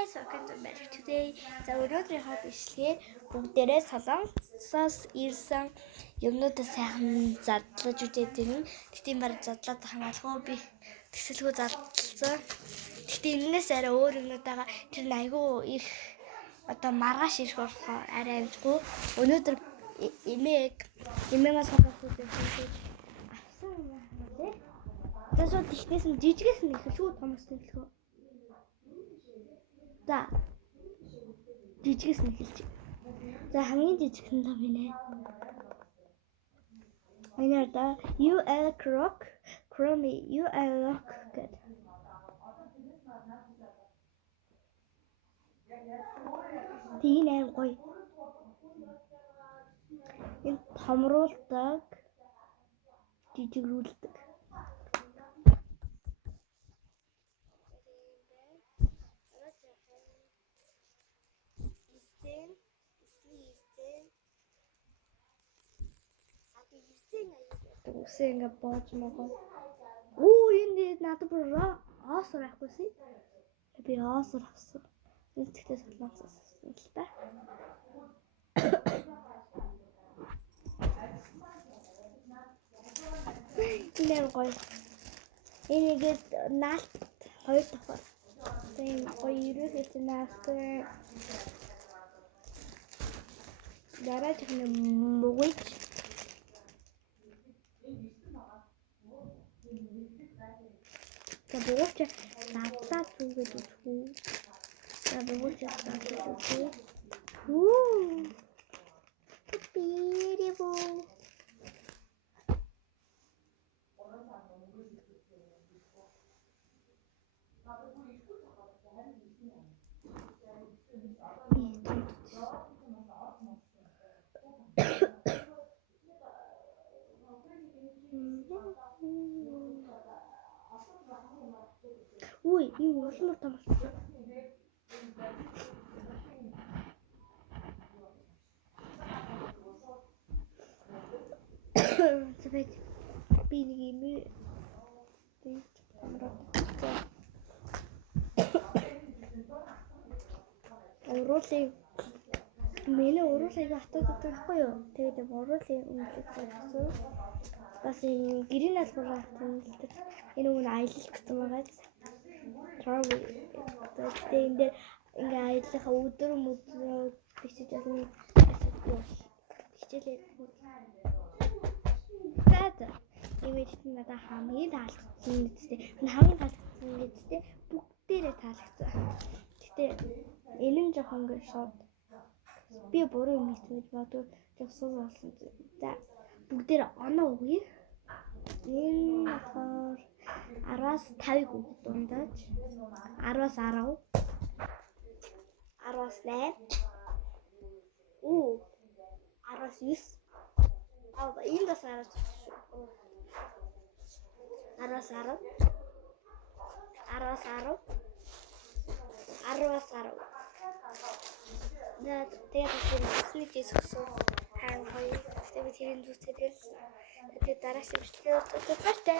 guys, welcome to back today. За өнөөдрийнхөө бичлэгээр бүгдээрээ солонгосоос ирсэн юмнуудаа сайхан задлаж үзээд ирнэ. Тэгтээ мар задлаад хамаалгүй би тэсэлгүй задлалцсан. Тэгтээ энэс арай өөр юмнуудаа тэр айгүй их одоо маргааш ирэх болохоор арай амжгүй. Өнөөдөр эмээгээс хавахуд авсан юм байна. Тэсүү технээс нь жижигээс нь эхэлшгүй томос төлөхөө. За жижигээс нь эхэлж. За хамгийн жижиг нь та бинэ. Энээр да UL Croc Chromie UL Lock гэд. Тийм аим гоё. Энэ томруулдаг жижигрүүлдэг. Үсээ ингээ боож могоо. Энд надад бүр оосор авахгүйсэн. Би оосор авсан. Энэ тэгтээ солонгосоос авсан л та. Энэ гоё. Энийгээд наалт хоёр давхар. Тийм гоё ирээдүйд наалт. Дараа жихнэ мөгөж. Забууч надлаа зүгээд үзхүү. Забууч надлаа үзхүү. Beautiful. Энэ уул нь тамарсан. Тэвэж би нэг юм тийм камера. Уруулыг миний уруулыг автаад байхгүй юу? Тэгээд уруулын өмнөд тавьсан. Бас энэ гэрийн албараа тэмдэглэдэг. Энэ үн аялал гэсэн байгаа. Travel. Тэгээд энэ ингээ аяллахаа өдөр бичиж явна. Хичээлээ. Имэйжт надад хамгийн таалагдсан үстэй. Хамгийн таалагдсан үстэй бүгдээрээ таалагдсан. Гэтэ энэ нь жоохон ингээ шууд. Би буруу юм хийж бодвол жогсоо болсон. За бүгдээр оноо өгье. Энэ болохоор 10-аас 5-ыг өгөх дундаж 10-аас 10 10-аас 8 10-аас 9 энэ бас 10-аас 10-аас 10 10-аас 10 10-аас 10 тэгээд нэг жишгсэн хаан хоёр тэгээд тэрийн зүстэй тэгэл тэгээд дараагийн бичлэгээр үзүүлэх баяртай.